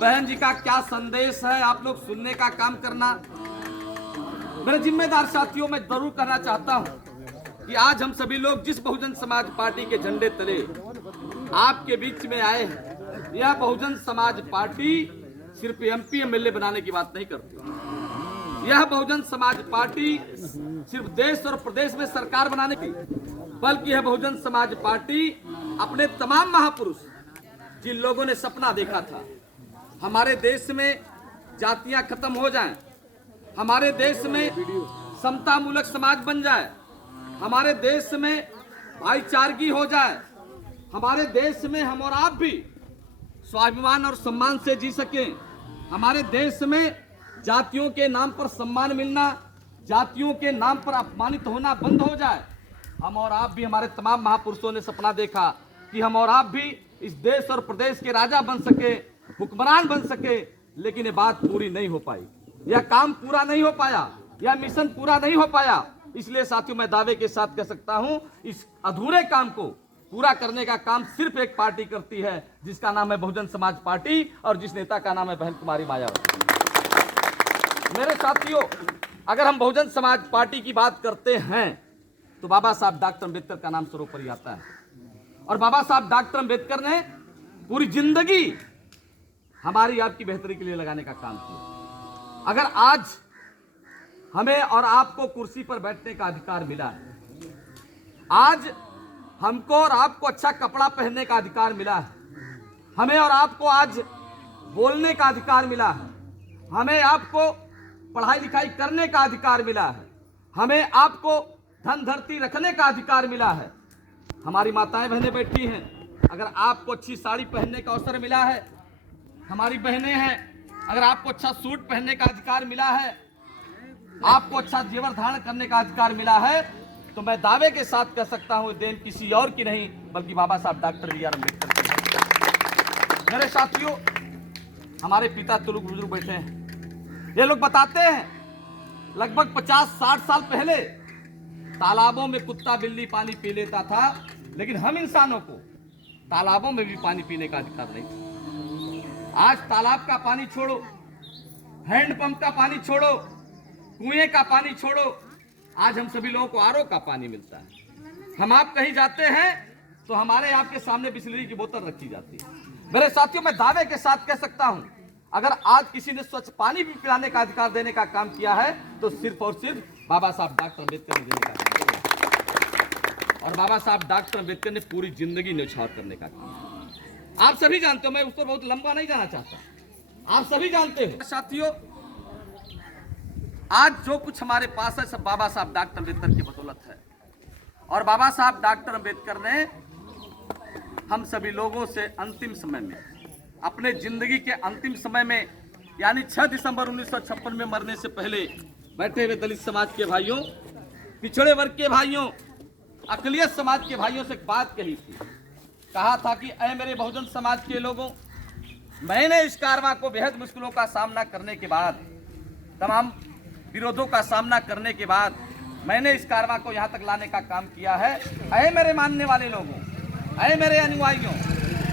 बहन जी का क्या संदेश है आप लोग सुनने का काम करना। मेरे जिम्मेदार साथियों, मैं जरूर कहना चाहता हूं कि आज हम सभी लोग जिस बहुजन समाज पार्टी के झंडे तले आपके बीच में आए हैं, यह बहुजन समाज पार्टी सिर्फ एमपी एमएलए बनाने की बात नहीं करती। यह बहुजन समाज पार्टी सिर्फ देश और प्रदेश में सरकार बनाने की, बल्कि यह बहुजन समाज पार्टी अपने तमाम महापुरुष जिन लोगों ने सपना देखा था हमारे देश में जातियां खत्म हो जाएं, हमारे देश में समता मूलक समाज बन जाए, हमारे देश में भाईचारगी हो जाए, हमारे देश में हम और आप भी स्वाभिमान और सम्मान से जी सकें, हमारे देश में जातियों के नाम पर सम्मान मिलना, जातियों के नाम पर अपमानित होना बंद हो जाए। हम और आप भी, हमारे तमाम महापुरुषों ने सपना देखा कि हम और आप भी इस देश और प्रदेश के राजा बन सके, हुक्मरान बन सके, लेकिन ये बात पूरी नहीं हो पाई, यह काम पूरा नहीं हो पाया, यह मिशन पूरा नहीं हो पाया। इसलिए साथियों, मैं दावे के साथ कह सकता हूं, इस अधूरे काम को पूरा करने का काम सिर्फ एक पार्टी करती है, जिसका नाम है बहुजन समाज पार्टी और जिस नेता का नाम है बहन कुमारी मायावती। मेरे साथियों, अगर हम बहुजन समाज पार्टी की बात करते हैं तो बाबा साहब डॉक्टर अम्बेडकर का नाम सर्वोपरि आता है। और बाबा साहब डॉक्टर अम्बेडकर ने पूरी जिंदगी हमारी आपकी बेहतरी के लिए लगाने का काम किया। अगर आज हमें और आपको कुर्सी पर बैठने का अधिकार मिला है, आज हमको और आपको अच्छा कपड़ा पहनने का अधिकार मिला है, हमें और आपको आज बोलने का अधिकार मिला है, हमें आपको पढ़ाई लिखाई करने का अधिकार मिला है, हमें आपको धन धरती रखने का अधिकार मिला है। हमारी माताएं बहनें बैठी हैं, अगर आपको अच्छी साड़ी पहनने का अवसर मिला है, हमारी बहनें हैं, अगर आपको अच्छा सूट पहनने का अधिकार मिला है, आपको अच्छा जेवर धारण करने का अधिकार मिला है, तो मैं दावे के साथ कह सकता हूं देन किसी और की नहीं बल्कि बाबा साहब डॉक्टर बी आर अम्बेडकर की। मेरे साथियों, हमारे पिता तुलुक बुजुर्ग बैठे हैं, ये लोग बताते हैं लगभग 50-60 साल पहले तालाबों में कुत्ता बिल्ली पानी पी लेता था, लेकिन हम इंसानों को तालाबों में भी पानी पीने का अधिकार नहीं था। आज तालाब का पानी छोड़ो, हैंडपंप का पानी छोड़ो, कुएं का पानी छोड़ो, आज हम सभी लोगों को आरओ का पानी मिलता है। हम आप कहीं जाते हैं तो हमारे आपके सामने बिस्लरी की बोतल रखी जाती है। मेरे साथियों, मैं दावे के साथ कह सकता हूं, अगर आज किसी ने स्वच्छ पानी भी पिलाने का अधिकार देने का काम किया है तो सिर्फ और सिर्फ बाबा साहब डॉक्टर अम्बेडकर ने देने का काम किया। और बाबा साहब डॉक्टर अम्बेडकर ने पूरी जिंदगी न्यौछावर करने का काम किया। आप सभी जानते हो, मैं उस पर बहुत लंबा नहीं जाना चाहता, आप सभी जानते हो। साथियों, आज जो कुछ हमारे पास है सब बाबा साहब डॉक्टर अम्बेडकर की बदौलत है। और बाबा साहब डॉक्टर अम्बेडकर ने हम सभी लोगों से अंतिम समय में, अपने जिंदगी के अंतिम समय में, यानी 6 दिसंबर 1956 में मरने से पहले बैठे हुए दलित समाज के भाइयों, पिछड़े वर्ग के भाइयों, अकलियत समाज के भाइयों से एक बात कही थी। कहा था कि ऐ मेरे बहुजन समाज के लोगों, मैंने इस कारवां को बेहद मुश्किलों का सामना करने के बाद, तमाम विरोधों का सामना करने के बाद मैंने इस कारवां को यहाँ तक लाने का काम किया है। ऐ मेरे मानने वाले लोगों, ऐ मेरे अनुयायियों,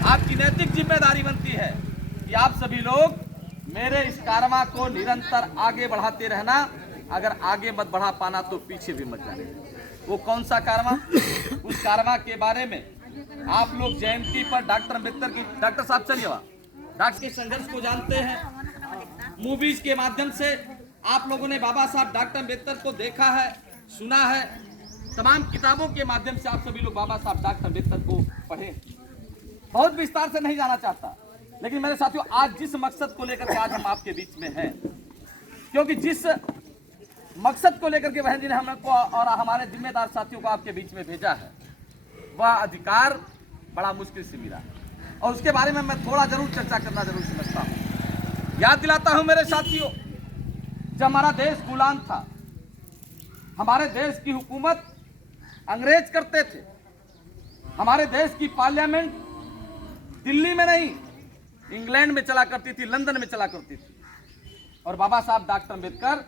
आपकी नैतिक जिम्मेदारी बनती है कि आप सभी लोग मेरे इस कारवां को निरंतर आगे बढ़ाते रहना। अगर आगे मत बढ़ा पाना तो पीछे भी मत जाने। वो कौन सा कारवां? उस कारवां के बारे में आप लोग जयंती पर डॉक्टर अम्बेडकर की, डॉक्टर साहब चलिए वहाँ, डॉक्टर के संघर्ष को जानते हैं। मूवीज के माध्यम से आप लोगों ने बाबा साहब डॉक्टर अम्बेडकर को देखा है, सुना है। तमाम किताबों के माध्यम से आप सभी लोग बाबा साहब डॉक्टर अम्बेडकर को पढ़े। बहुत विस्तार से नहीं जाना चाहता, लेकिन मेरे साथियों, आज जिस मकसद को लेकर के आज हम आपके बीच में हैं, क्योंकि जिस मकसद को लेकर के बहन जी ने हमको और हमारे जिम्मेदार साथियों को आपके बीच में भेजा है, वह अधिकार बड़ा मुश्किल से मिला है। और उसके बारे में मैं थोड़ा जरूर चर्चा करना जरूर समझता हूँ। याद दिलाता हूँ मेरे साथियों, जब हमारा देश गुलाम था, हमारे देश की हुकूमत अंग्रेज करते थे, हमारे देश की पार्लियामेंट दिल्ली में नहीं इंग्लैंड में चला करती थी, लंदन में चला करती थी। और बाबा साहब डॉक्टर अम्बेडकर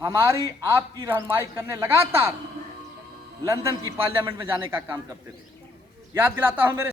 हमारी आपकी रहनुमाई करने लगातार लंदन की पार्लियामेंट में जाने का काम करते थे। याद दिलाता हूं मेरे